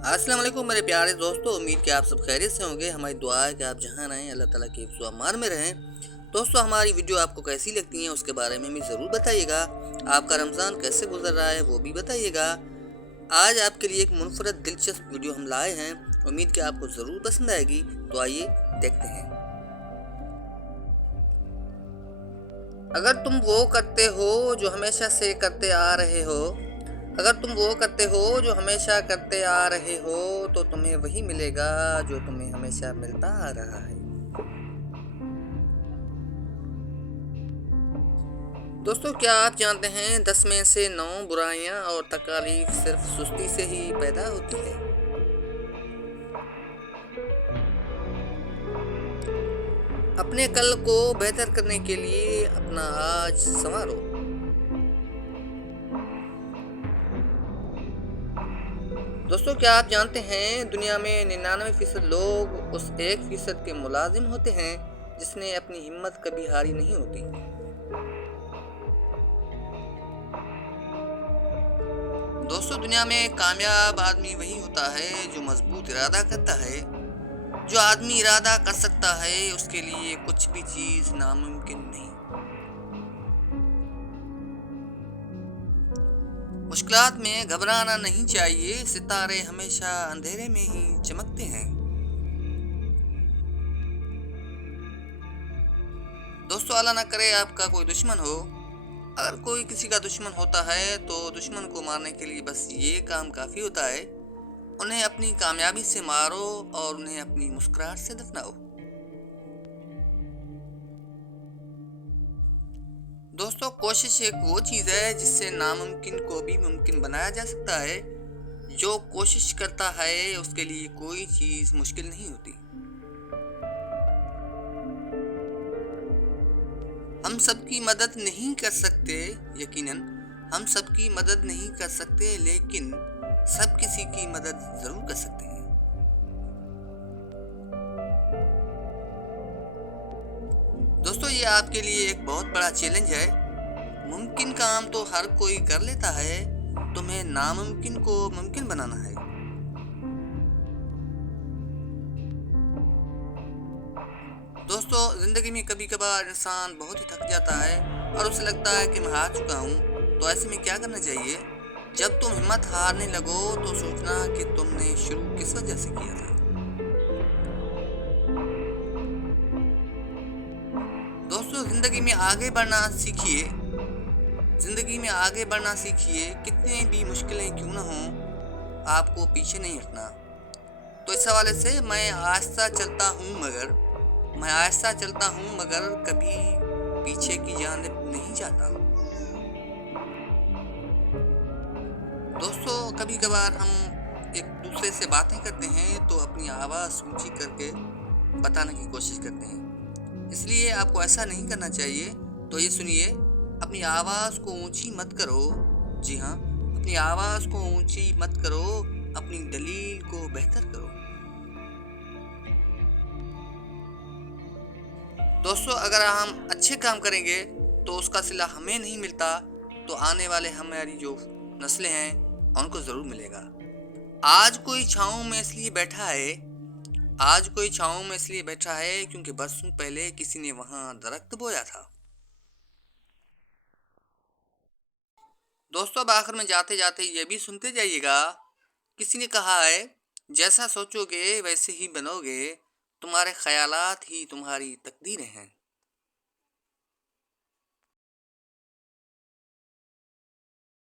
अस्सलाम वालेकुम मेरे प्यारे दोस्तों, उम्मीद कि आप सब खैरियत से होंगे। हमारी दुआ है कि आप जहाँ रहें अल्लाह ताला के हिफ्ज़ व अमान में रहें। दोस्तों, हमारी वीडियो आपको कैसी लगती हैं उसके बारे में भी ज़रूर बताइएगा। आपका रमज़ान कैसे गुजर रहा है वो भी बताइएगा। आज आपके लिए एक मुनफरद दिलचस्प वीडियो हम लाए हैं, उम्मीद कि आपको ज़रूर पसंद आएगी। तो आइए देखते हैं। अगर तुम वो करते हो जो हमेशा से करते आ रहे हो, अगर तुम वो करते हो जो हमेशा करते आ रहे हो, तो तुम्हें वही मिलेगा जो तुम्हें हमेशा मिलता आ रहा है। दोस्तों, क्या आप जानते हैं 10 में से 9 बुराइयां और तकालीफ सिर्फ सुस्ती से ही पैदा होती है। अपने कल को बेहतर करने के लिए अपना आज संवारो। दोस्तों, क्या आप जानते हैं दुनिया में 99% लोग उस 1% के मुलाजिम होते हैं जिसने अपनी हिम्मत कभी हारी नहीं होती। दोस्तों, दुनिया में कामयाब आदमी वही होता है जो मजबूत इरादा करता है। जो आदमी इरादा कर सकता है उसके लिए कुछ भी चीज नामुमकिन नहीं। मुश्किलात में घबराना नहीं चाहिए, सितारे हमेशा अंधेरे में ही चमकते हैं। दोस्तों, अल्लाह ना करे आपका कोई दुश्मन हो। अगर कोई किसी का दुश्मन होता है तो दुश्मन को मारने के लिए बस ये काम काफी होता है, उन्हें अपनी कामयाबी से मारो और उन्हें अपनी मुस्कुराहट से दफनाओ। दोस्तों, कोशिश एक वो चीज़ है जिससे नामुमकिन को भी मुमकिन बनाया जा सकता है। जो कोशिश करता है उसके लिए कोई चीज़ मुश्किल नहीं होती। हम सबकी मदद नहीं कर सकते, यकीनन हम सबकी मदद नहीं कर सकते, लेकिन सब किसी की मदद ज़रूर कर सकते हैं। दोस्तों, ये आपके लिए एक बहुत बड़ा चैलेंज है। मुमकिन काम तो हर कोई कर लेता है, तुम्हें नामुमकिन को मुमकिन बनाना है। दोस्तों, जिंदगी में कभी कभार इंसान बहुत ही थक जाता है और उसे लगता है कि मैं हार चुका हूँ। तो ऐसे में क्या करना चाहिए? जब तुम हिम्मत हारने लगो तो सोचना कि तुमने शुरू किस वजह से किया था। दोस्तों, जिंदगी में आगे बढ़ना सीखिए। जिंदगी में आगे बढ़ना सीखिए, कितनी भी मुश्किलें क्यों ना हों, आपको पीछे नहीं हटना। तो इस हवाले से मैं आहिस्ता चलता हूँ मगर कभी पीछे की जानिब नहीं जाता। दोस्तों, कभी कभार हम एक दूसरे से बातें करते हैं तो अपनी आवाज़ ऊंची करके बताने की कोशिश करते हैं, इसलिए आपको ऐसा नहीं करना चाहिए। तो ये सुनिए, अपनी आवाज़ को ऊंची मत करो। जी हाँ, अपनी आवाज़ को ऊंची मत करो, अपनी दलील को बेहतर करो। दोस्तों, अगर हम अच्छे काम करेंगे तो उसका सिला हमें नहीं मिलता तो आने वाले हमारी जो नस्लें हैं उनको ज़रूर मिलेगा। आज कोई छाँव में इसलिए बैठा है आज कोई छाँव में इसलिए बैठा है क्योंकि बरसों पहले किसी ने वहाँ दरख्त बोया था। दोस्तों, अब आखिर में जाते जाते ये भी सुनते जाइएगा। किसी ने कहा है, जैसा सोचोगे वैसे ही बनोगे, तुम्हारे ख्यालात ही तुम्हारी तकदीरें हैं।